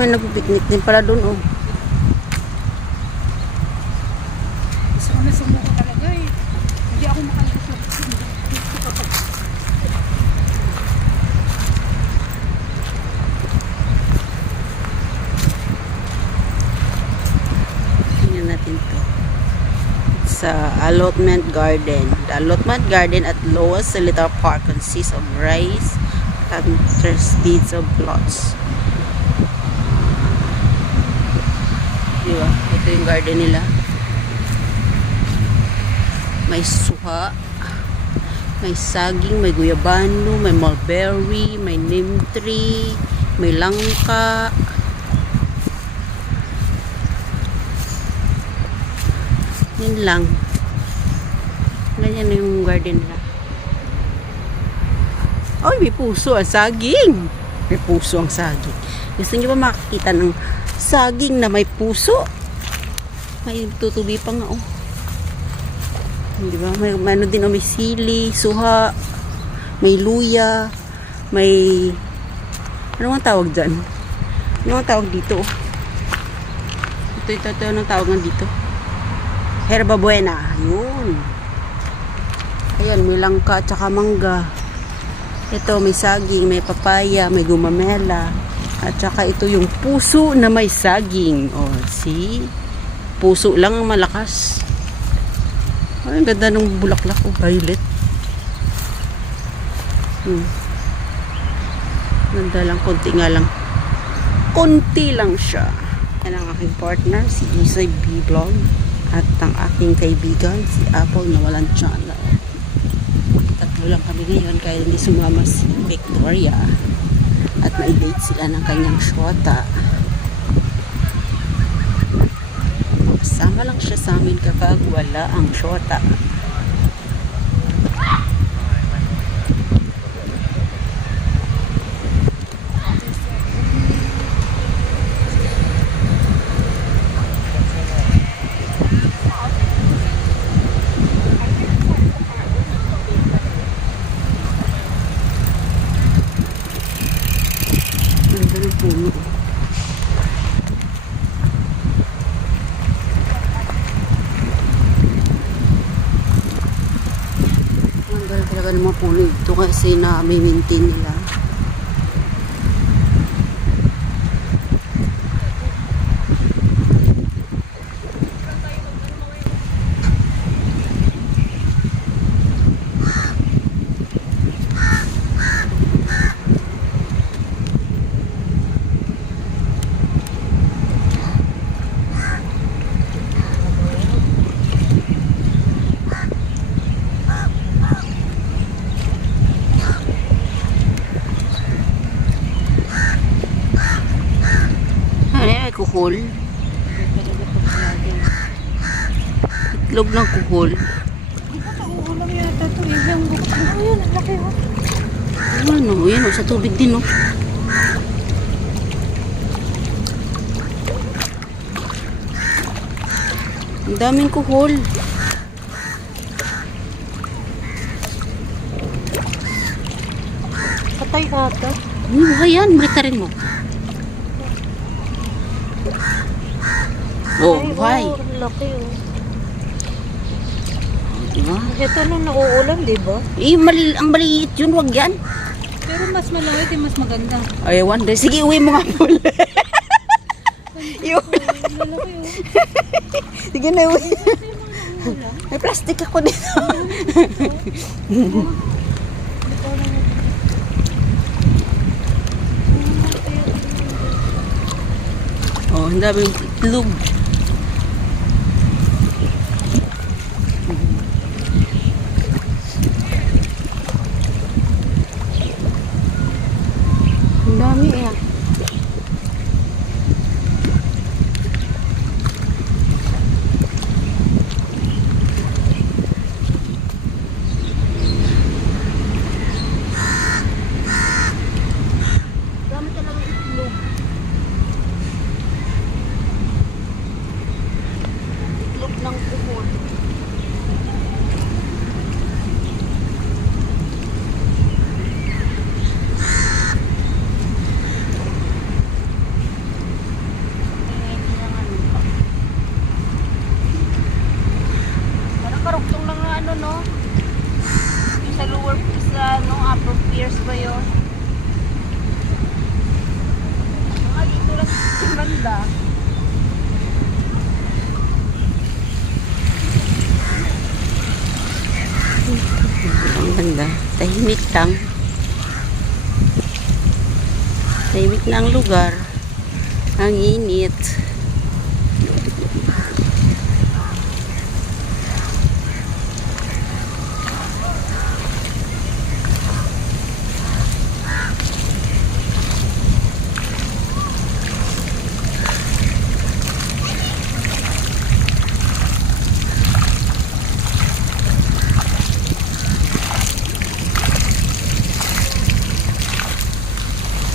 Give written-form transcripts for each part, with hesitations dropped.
may nagpipiknik din pala doon, oh. Gusto ko na sumuko talaga eh. Hindi ako makalusot. Tingnan natin to. Sa allotment garden. The allotment garden at Loa Silitar Park consists of raised interspeeds of plots. Diba? Ito yung garden nila. May suha, may saging, may guyabano, may mulberry, may neem tree, may langka. Yan lang. Ganyan yung garden nila. Ay, may puso ang saging. May puso ang saging. Gusto niyo ba makakita ng saging na may puso? May tutubi pa nga, oh. Di ba? May ano din, oh, may sili, suha, may luya, may ano ang tawag dyan? Ano ang tawag dito? Ito ang tawag nga dito. Herba buena. Yun. Ayan, may langka at saka mangga. Ito, may saging, may papaya, may gumamela. At saka ito yung puso na may saging. Oh, see? Puso lang ang malakas. Ay, ang ganda ng bulaklak. Oh, violet. Ganda lang, konti nga lang. Konti lang siya. Yan ang aking partner, si Isay B Vlog. At ang aking kaibigan, si Apple na walang channel. Tatlo lang kami ngayon kaya hindi sumama si Victoria. At may date sila ng kanyang shota. Makasama lang siya sa amin kapag wala ang shota. Puno. Ang ganda talaga ng mga puno ito kasi na may maintain nila. Kuhol. Itlog ng kuhol. Nauulam yata ito. Ayun, ang laki oh. Ano, yan o, sa tubig din o. Ang daming kuhol. Patay ata. Ayan, marita rin mo. Oh, why? Oh, ang laki oh. Diba? Ito nung nauulam, diba? Eh, ang maliit yun, wag yan. Pero mas malawit yung mas maganda. Ay, wonder. Sige, uwi mo nga po. Yun. Lalaki oh. Sige na, uwi. May plastic ako dito. Oh, ang daming itlog. Ang dami eh. Dami talaga itlog. Itlog ng kuhol. ganda. Ang ganda. Tahimik lang. Tahimik na ang lugar. Ang init.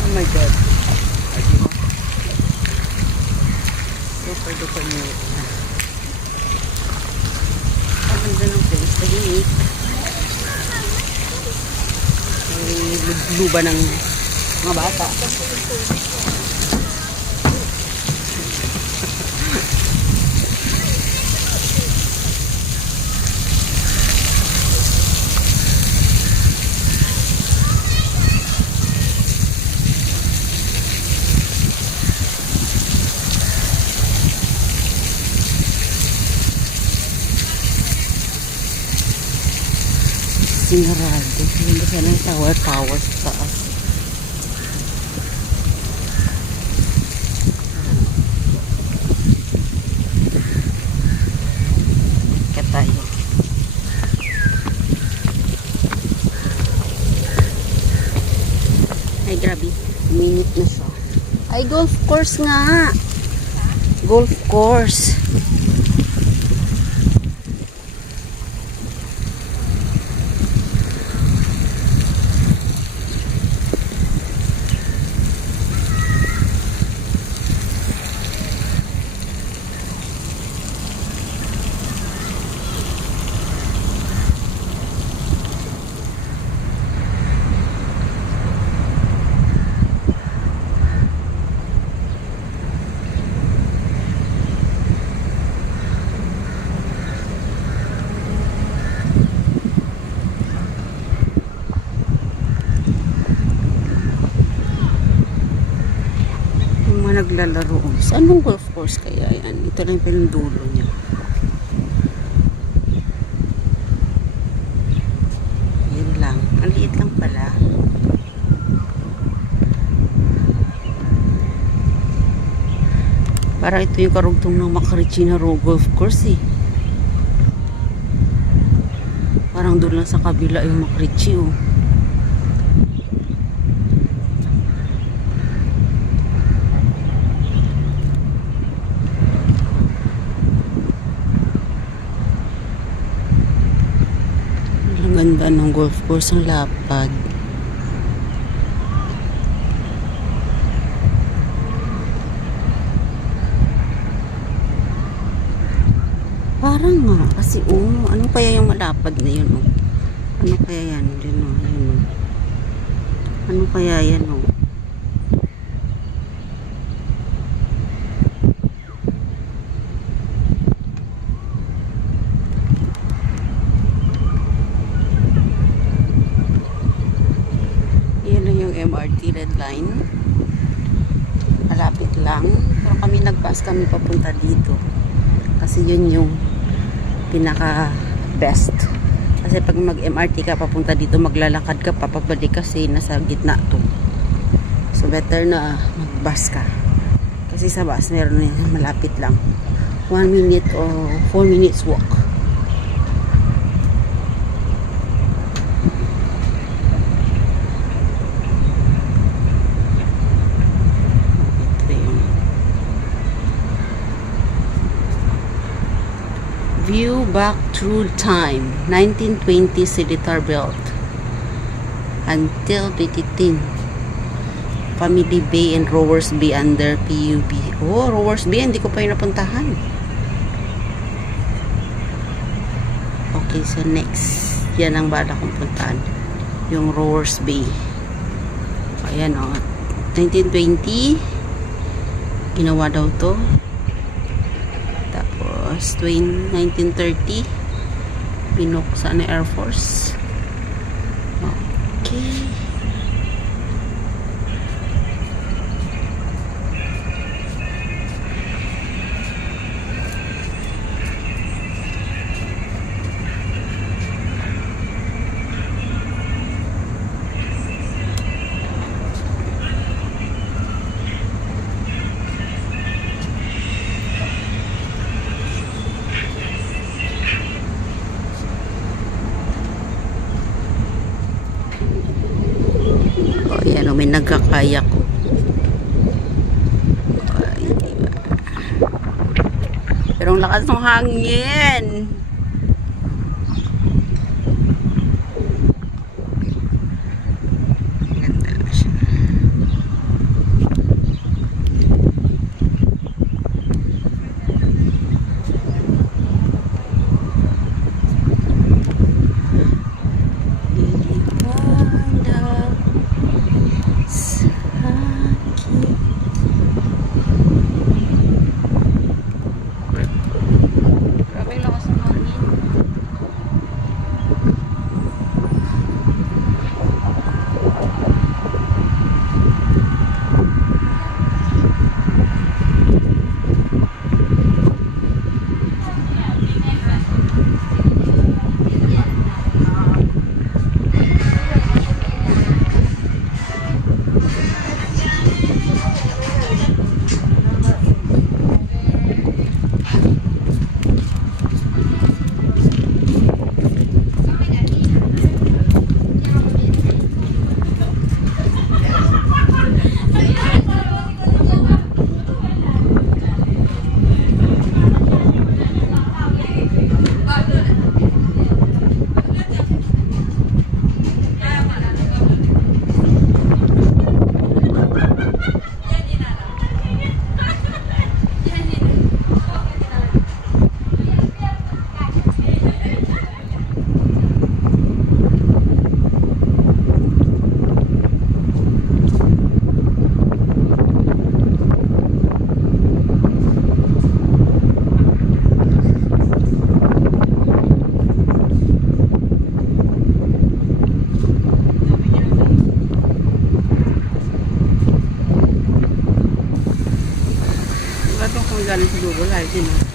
Oh my God. Super duper init na. Ang ganda ng place. Tahimik. May lubluba ng mga bata. Sinarado. Hindi siya ng tower sa taas. Kaya tayo. Ay, grabe. Minute na siya. Ay, golf course nga. Golf course. Naglalaro. Anong golf course kaya yan? Ito lang yung pinundulo niya. Yan lang. Ang liit lang pala. Para ito yung karugtong ng Macaricina Golf Course eh. Parang doon lang sa kabila yung Macarici oh. Ang ganda ng golf course, ang lapad. Parang nga, kasi ano kaya yung malapad na yun oh? Ano kaya yan? Yun oh, yun oh. Ano kaya yan oh? MRT red line. Malapit lang. Pero kami nag-bus kami papunta dito. Kasi yun yung pinaka best. Kasi pag mag-MRT ka papunta dito, maglalakad ka papabalik kasi nasa gitna to. So better na mag-bus ka. Kasi sa bus meron malapit lang. 1 minute or 4 minutes walk. View back through time, 1920 Silitar built until 2010. Family Bay and Rowers Bay under PUB. Oh, Rowers Bay, hindi ko pa yun napuntahan. Okay, so next, yan ang bala kong puntahan. Yung Rowers Bay. Ayan o, 1920, ginawa daw to. 1930 binuksan na Air Force. Okay. papaya ko. Ay, diba? Pero ang lakas ng hangin. Ganda na siya. Grabe yung lakas ng hangin. Diba itong kung galing sa Google, ayos din.